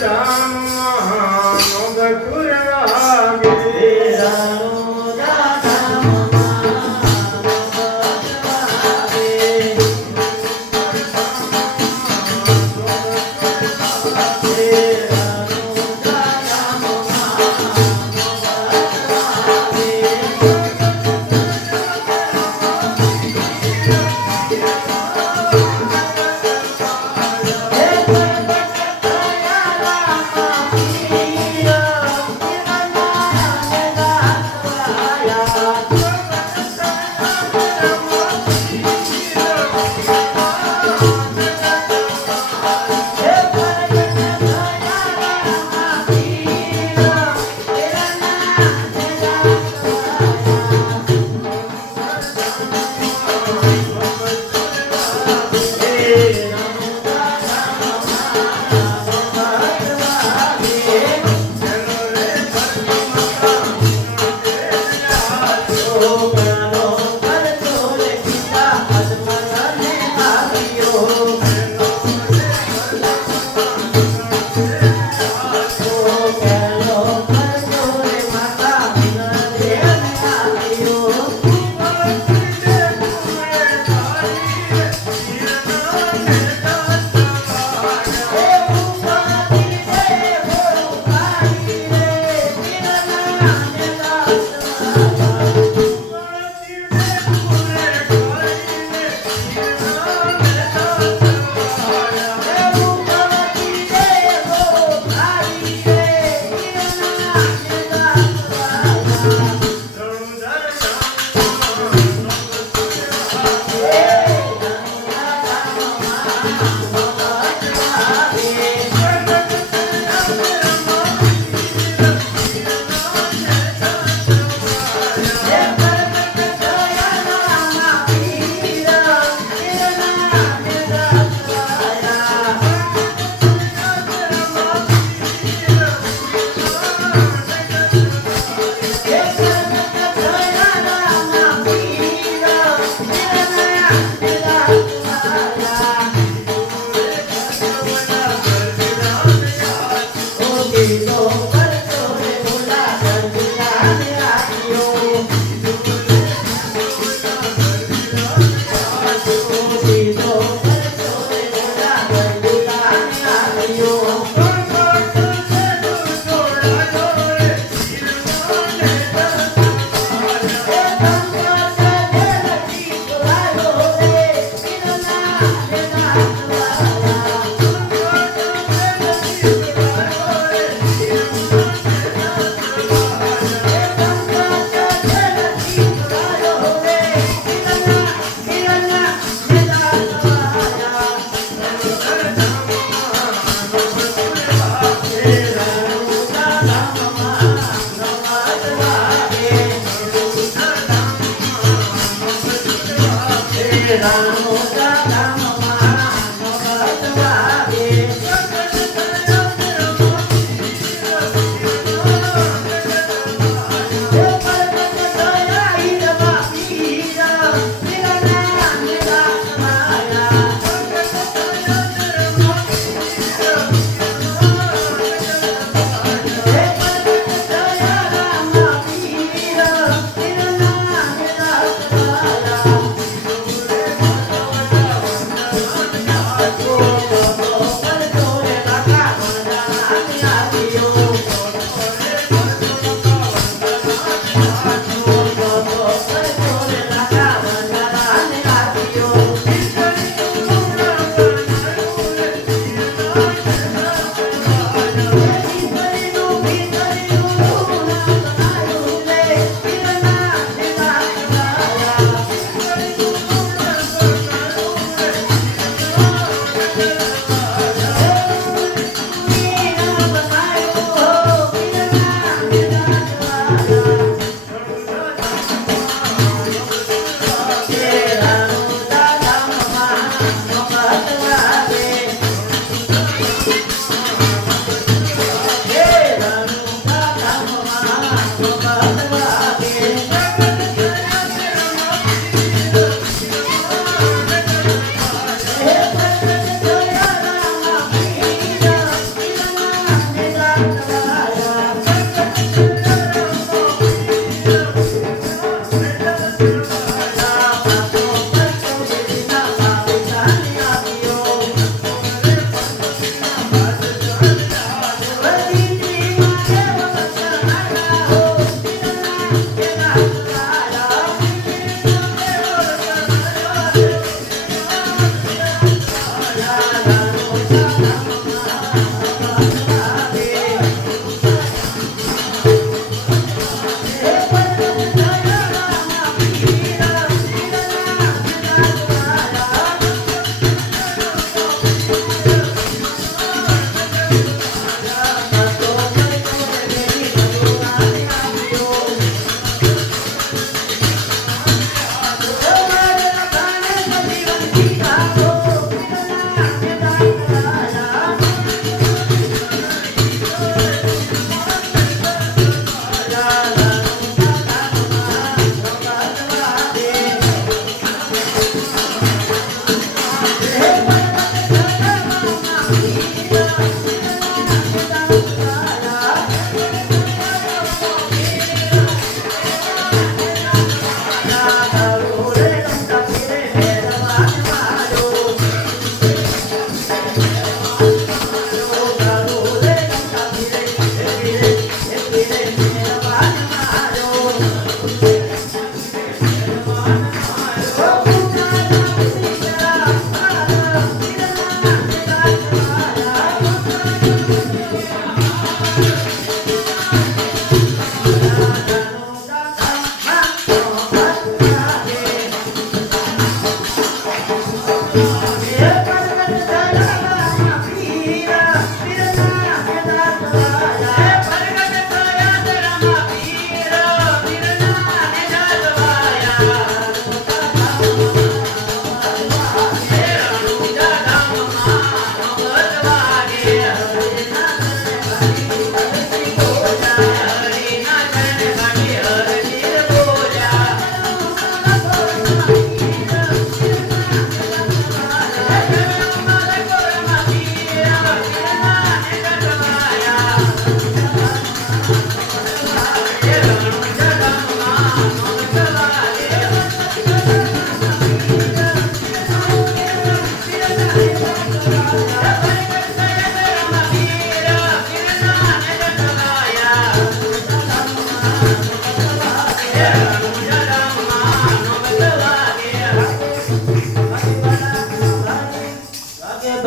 Yeah. Yeah,